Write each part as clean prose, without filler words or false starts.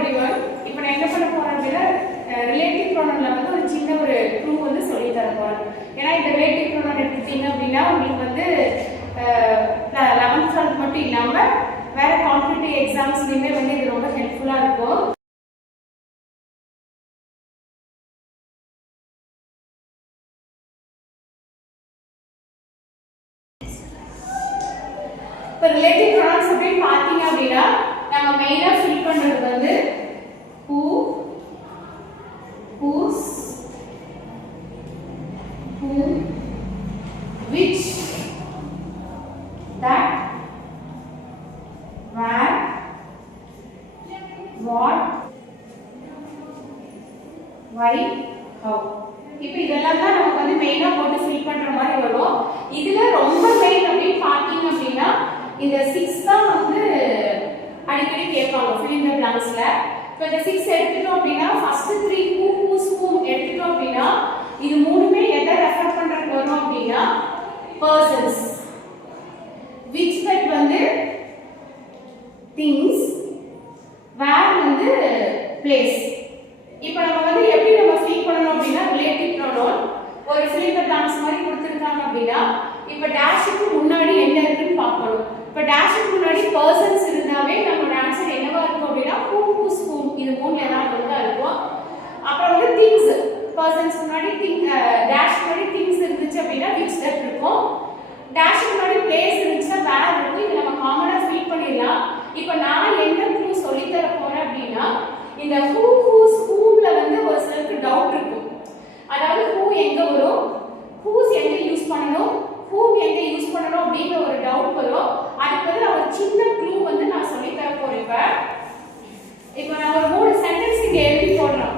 everyone. இப்போ நான் என்ன பண்ண போறேன் அப்படின்னா ரிலேட்டிவ் ப்ரோனவுன்ல வந்து ஒரு சின்ன ஒரு க்ளூ வந்து சொல்லி தர போறேன். ஏன்னா இந்த ரிலேட்டிவ் ப்ரோனவுன் எடுத்துட்டீங்க அப்படின்னா உங்களுக்கு வந்து 11th 12th மட்டும் இல்லாம வேற காம்படிட்டிவ் எக்ஸாம்ஸ்லயுமே வந்து இது ரொம்ப ஹெல்ப்ஃபுல்லா இருக்கும். இப்போ ரிலேட்டிவ் ப்ரோனவுன்ஸ் அப்படின்னு பார்த்தீங்க அப்படின்னா நம்ம மெயினா ஃபில் பண்றது வந்து who, whose, whom, which, that, where, what, why, how. இப்போ இதெல்லாம் தான் நமக்கு வந்து மெயினா போட்டு ஃபில் பண்ற மாதிரி வரும். இதுல ரொம்ப மெயின் அப்படின்னு பார்த்தீங்க அப்படின்னா இந்த 6 தான் வந்து அடிக்கடி கேட்பாங்க fill in the blanksல. இப்போ இந்த 6 எடுத்துட்டோம் அப்படின்னா ஃபர்ஸ்ட் 3 who, whose, whom எடுத்துட்டோம் அப்படின்னா இது மூணுமே எதை ரெஃபர் பண்றதுக்கு வரும் அப்படின்னா persons, which that வந்து things, where வந்து place. இப்போ நம்ம வந்து எப்படி நம்ம ஃபில் பண்ணனும் அப்படின்னா ரிலேட்டிவ் ப்ரோனவுன் ஒரு fill in the blanks மாதிரி கொடுத்திருக்காங்க அப்படின்னா இப்போ டேஷ்க்கு முன்னாடி என்ன இருக்குன்னு பார்க்கணும். இப்போ டேஷ்க்கு முன்னாடி persons இருந்தாவே நம்மளோட ஆன்சர் என்னவா இருக்கும் அப்படின்னா who, whose, whom இது மூணுல ஏதாவது ஒண்ணா இருக்கும். அப்புறம் வந்து things persons முன்னாடி டேஷ் முன்னாடி things இருந்துச்சு அப்படின்னா which that இருக்கும். டேஷ் முன்னாடி place இருந்துச்சுன்னா where இருக்கும். இது நம்ம காமனா ஃபில் பண்ணிடலாம். இப்போ நான் என்ன க்ளூ சொல்லி தர போறேன் அப்படின்னா இந்த who, whose, whomல வந்து ஒரு சிலருக்கு டவுட் இருக்கும். அதாவது who எங்க வரும், whose எங்க யூஸ் பண்ணனும், whom எங்க யூஸ் பண்ணனும் அப்படிங்கிற ஒரு டவுட் வரும். அதுக்கு வந்து ஒரு சின்ன க்ளூ வந்து நான் சொல்லி தர போறேன். இப்போ நான் ஒரு 3 சென்டென்ஸ் இங்க எழுதி போடுறேன்.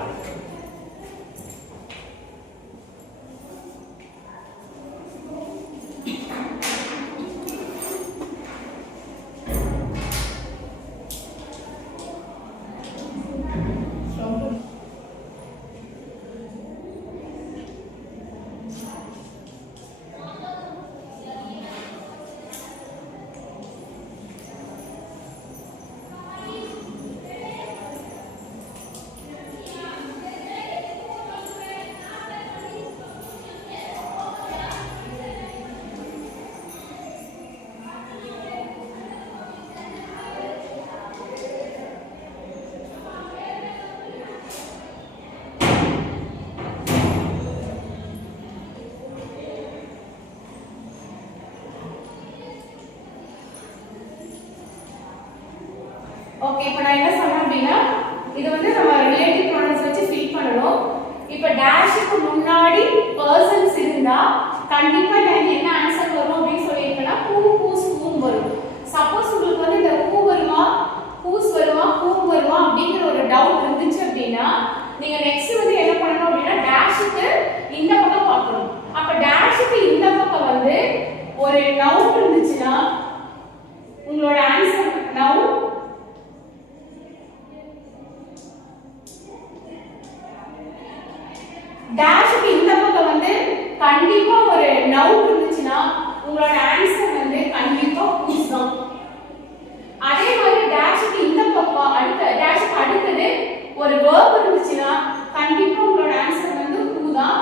ஓகே, இப்போ நான் என்ன சொல்றேன் அப்படின்னா இது வந்து நம்ம ரிலேட்டிவ் ப்ரோனவுன்ஸ் வச்சு ஃபில் பண்ணனும். இப்போ டேஷ்க்கு முன்னாடி persons இருந்தா கண்டிப்பா எனக்கு என்ன ஆன்சர் வரும் அப்படி சொல்லிருக்கேன்னா who, whose, whom வரும். சப்போஸ் உங்களுக்கு வந்து இந்த who வருமா, whose வருமா, whom வருமா அப்படிங்கிற ஒரு டவுட் இருந்துச்சு அப்படின்னா நீங்க நெக்ஸ்ட் வந்து என்ன பண்ணணும் அப்படின்னா டேஷ்க்கு இந்த பக்கம் பார்க்கணும். அப்ப டேஷ்க்கு இந்த பக்கம் வந்து ஒரு நவுன் இருந்துச்சுன்னா உங்களோட ஆன்சர் நவுன், டேஷ்க்கு இந்த பக்கம் வந்து கண்டிப்பா ஒரு நவுன் இருந்துச்சுன்னா உங்களோட ஆன்சர் வந்து கண்டிப்பா whose தான். அதே மாதிரி டேஷ்க்கு இந்த பக்கம் டேஷ்க்கு அடுத்தது ஒரு verb இருந்துச்சுன்னா கண்டிப்பா உங்களோட ஆன்சர் வந்து who தான்.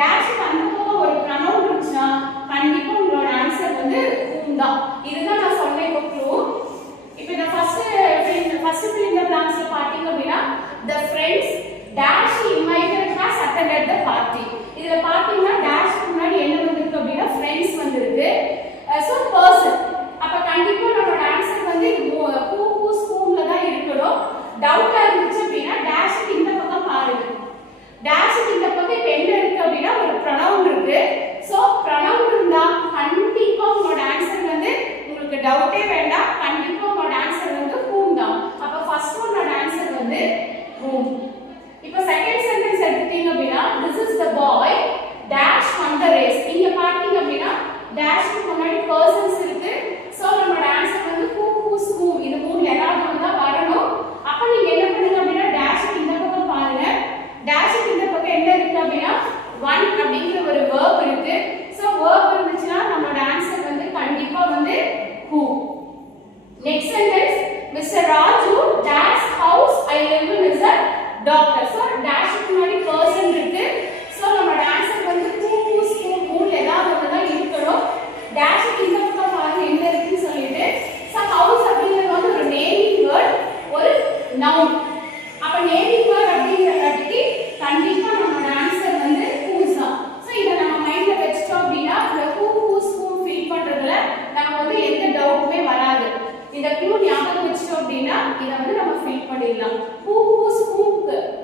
டேஷ்க்கு அந்த பக்கம் ஒரு pronoun இருந்துச்சுன்னா கண்டிப்பா உங்களோட ஆன்சர் வந்து whom தான். இதுதான் நான் சொன்ன இப்போ க்ளூ. இப்போ இந்த ஃபர்ஸ்ட் fill in the blanksல பாத்தீங்க அப்படின்னா the friends dash invited has attended the party. இதுல பாத்தீங்கன்னா dash முன்னாடி என்ன வந்திருக்கு அப்படின்னா friends வந்திருக்கு. So person. அப்ப கண்டிப்பா நம்மளோட ஆன்சர் வந்து who, whose, whomல தான் இருக்கணும். டவுட்டா இருந்துச்சு அப்படின்னா டேஷ்க்கு இந்த பக்கம் பாருங்க. டேஷ்க்கு இந்த பக்கம் இப்ப என்ன இருக்கு அப்படின்னா ஒரு pronoun இருக்கு. So pronoun இருந்தா கண்டிப்பா உங்களோட ஆன்சர் வந்து உங்களுக்கு டவுட்டே வேண்டாம். கண்டிப்பா உங்களோட ஆன்சர் வந்து whom தான். அப்ப ஃபர்ஸ்ட் ஒன்னோட ஆன்சர் வந்து whom. இப்போ செகண்ட் சென்டென்ஸ் எடுத்துட்டீங்க அப்படின்னா this is the boy dash won the race. இங்க பாத்தீங்க அப்படின்னா டேஷ்க்கு முன்னாடி persons இருக்கு. சோ நம்மளோட ஆன்சர் வந்து who, whose, whom இது மூணுல ஏதாவது ஒண்ணு தான் வரணும். அப்ப நீங்க என்ன பண்ணுங்க அப்படின்னா டேஷ்க்கு இந்த பக்கம் பாருங்க. டேஷ்க்கு இந்த பக்கம் என்ன டாக்டர். சோ டேஷ்க்கு முன்னாடி பர்சன் இருக்கு. சோ நம்மளோட ஆன்சர் வந்து whose whom ஏதாவது ஒண்ணு தான் இருக்கணும். டேஷ்க்கு இந்த பக்கம் பாருங்க என்ன இருக்குன்னு சொல்லிட்டு. சோ ஹவுஸ் அப்படிங்கிறது வந்து ஒரு நேமிங் வேர்ட், ஒரு நவுன். அப்ப நேமிங் வேர்ட் அப்படிங்கிறதுக்கு கண்டிப்பா நம்மளோட ஆன்சர் வந்து whose தான். சோ இத நம்ம மைண்ட்ல வெச்சிட்டோம் அப்படினா இந்த whose whom ஃபில் பண்றதுல நமக்கு வந்து எந்த டவுட்டுமே வராது. இந்த க்ளூ ஞாபகம் வெச்சிட்டோம் அப்படினா இத வந்து நம்ம ஃபில் பண்ணிடலாம். whose whom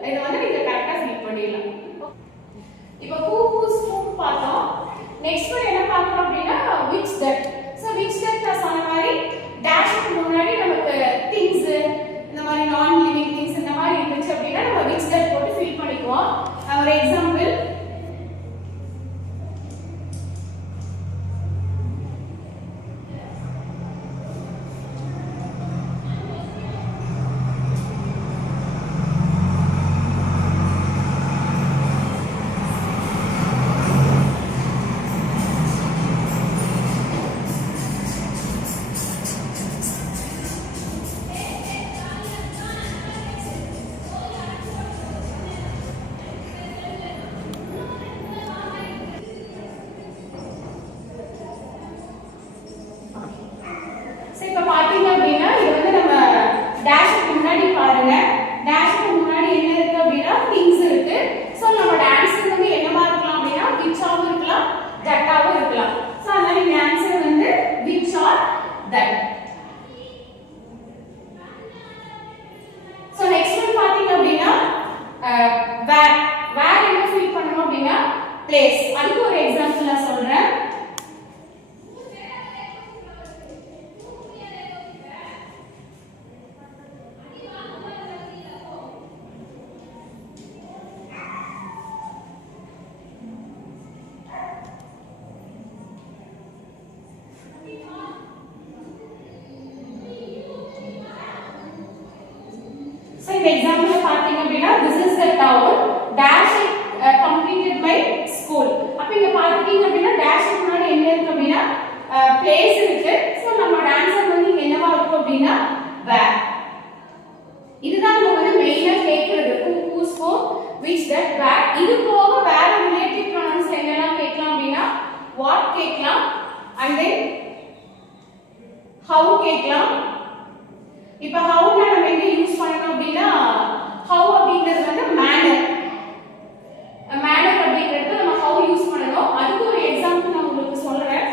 இத வந்து நீங்க கரெக்ட்டா ஃபில் பண்ணிடலாம். இப்போ whose whom பார்த்தோம். நெக்ஸ்ட் ஒன் என்ன பார்க்கறோம் அப்படினா which that. So which that நான் சொன்ன மாதிரி டேஷ்க்கு முன்னாடி நமக்கு things இந்த மாதிரி நான் லிவிங் திங்ஸ் இந்த மாதிரி இருந்துச்சு அப்படினா நம்ம which that போட்டு ஃபில் பண்ணிக்குவோம். ஒரு எக்ஸாம்பிள் place. அதுக்கு ஒரு எக்ஸாம்பிள் நான் சொல்றேன். So இந்த எக்ஸாம்பிள்ல பாத்தீங்க அப்படினா this is the town dash completed by school. அப்ப இங்க பாத்தீங்க அப்படினா dash முன்னாடி என்ன இருக்கு அப்படினா place இருக்கு. சோ நம்மளோட ஆன்சர் வந்து இங்க என்னவா இருக்கும் அப்படினா where. இதுதான் நம்ம வந்து மெயினா கேக்குறது whose whom which that where. இது போக வேற ரிலேட்டிவ் ப்ரொனவுன்ஸ் என்னெல்லாம் கேட்கலாம் அப்படினா what கேட்கலாம் and then how கேட்கலாம். இப்ப how னா நம்ம எங்க யூஸ் பண்ணனும் அப்படினா how அப்படிங்கிறது வந்து manner அப்படிங்கிறது நம்ம how யூஸ் பண்ணனும். அதுக்கு ஒரு எக்ஸாம்பிள் நான் உங்களுக்கு சொல்றேன்.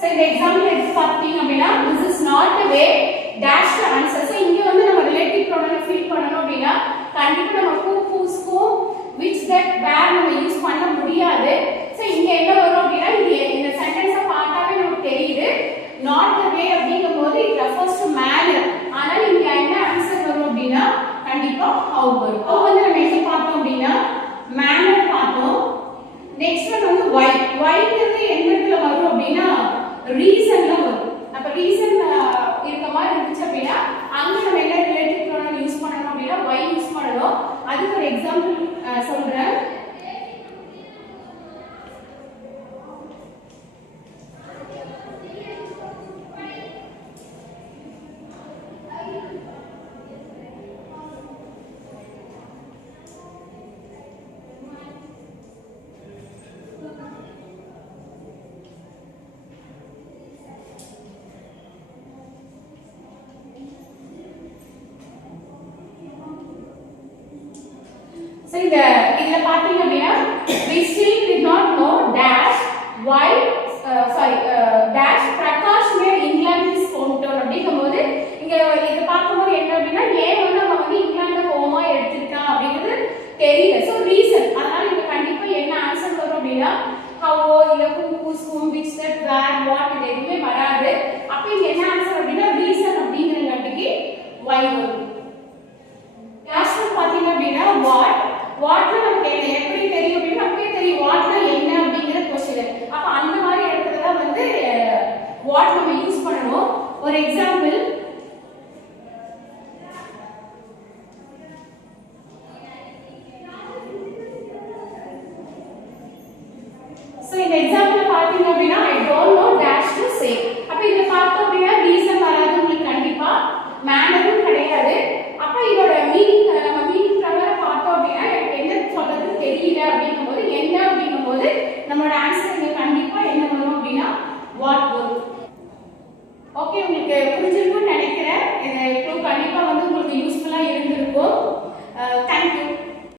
So இந்த எக்ஸாம்பிள் எடுத்து பார்த்தீங்க அப்படினா this is not the way dash the answer. So இங்க வந்து நம்ம ரிலேட்டிவ் ப்ரொனவுன் ஃபில் பண்ணனும் அப்படினா கண்டிப்பா நம்ம who whose whom which that where நம்ம யூஸ் பண்ண முடியாது. சோ இங்க என்ன வரும் அப்படினா இந்த சென்டென்ஸ பார்த்தாவே நமக்கு தெரியுது not the way அப்படிங்கும்போது it refers to manner. ஆனா இங்க என்ன ஆன்சர் வரும் அப்படினா கண்டிப்பா how வரும். how வந்து நம்ம எங்க பார்த்தோம் அப்படினா manner பார்த்தோம். நெக்ஸ்ட் ஒன் வந்து why. whyங்கிறது எந்த இடத்துல வரும் அப்படினா ரீசன்ல வரும். அப்ப ரீசன் இருக்க மாதிரி இருந்துச்சு அப்படினா அங்க நம்ம என்ன ரிலேட்டிவ் ப்ரொனவுன் யூஸ் பண்ணனும் அப்படினா why யூஸ் பண்ணனும். அதுக்கு ஒரு எக்ஸாம்பிள் சொல்றேன். So இதுல பாத்தீங்க அப்படினா we still did not know dash why dash Prakash made England his hometown அப்படிங்கும்போது இங்க இத பாக்கும்போது என்ன அப்படினா ஏன் வந்து நம்ம வந்து இங்கிலாந்து ஹோமா எடுத்துட்டோம் அப்படிங்கிறது தெரியல. So reason. அதனால இங்க கண்டிப்பா என்ன ஆன்சர் வரும் அப்படினா how இல்ல who whose whom which that where what இது எதுவுமே வராது. அப்ப இங்க என்ன ஆன்சர் அப்படினா ரீசன் அப்படிங்கறதுக்கு why வரும். லாஸ்ட் ஒன் பாத்தீங்க அப்படினா வாட்னா நமக்கு எப்படி தெரியும் அப்படினா நமக்கே தெரியும் வாட்னா என்ன அப்படிங்கற क्वेश्चन. அப்ப அந்த மாதிரி இடத்துல தான் வந்து வாட் நம்ம யூஸ் பண்ணனும். ஒரு எக்ஸாம்பிள் வரும். ஓகே, உங்களுக்கு புரிஞ்சிருக்கும்னு நினைக்கிறேன். இது கண்டிப்பா வந்து உங்களுக்கு யூஸ்ஃபுல்லா இருந்திருக்கும். தேங்க்யூ.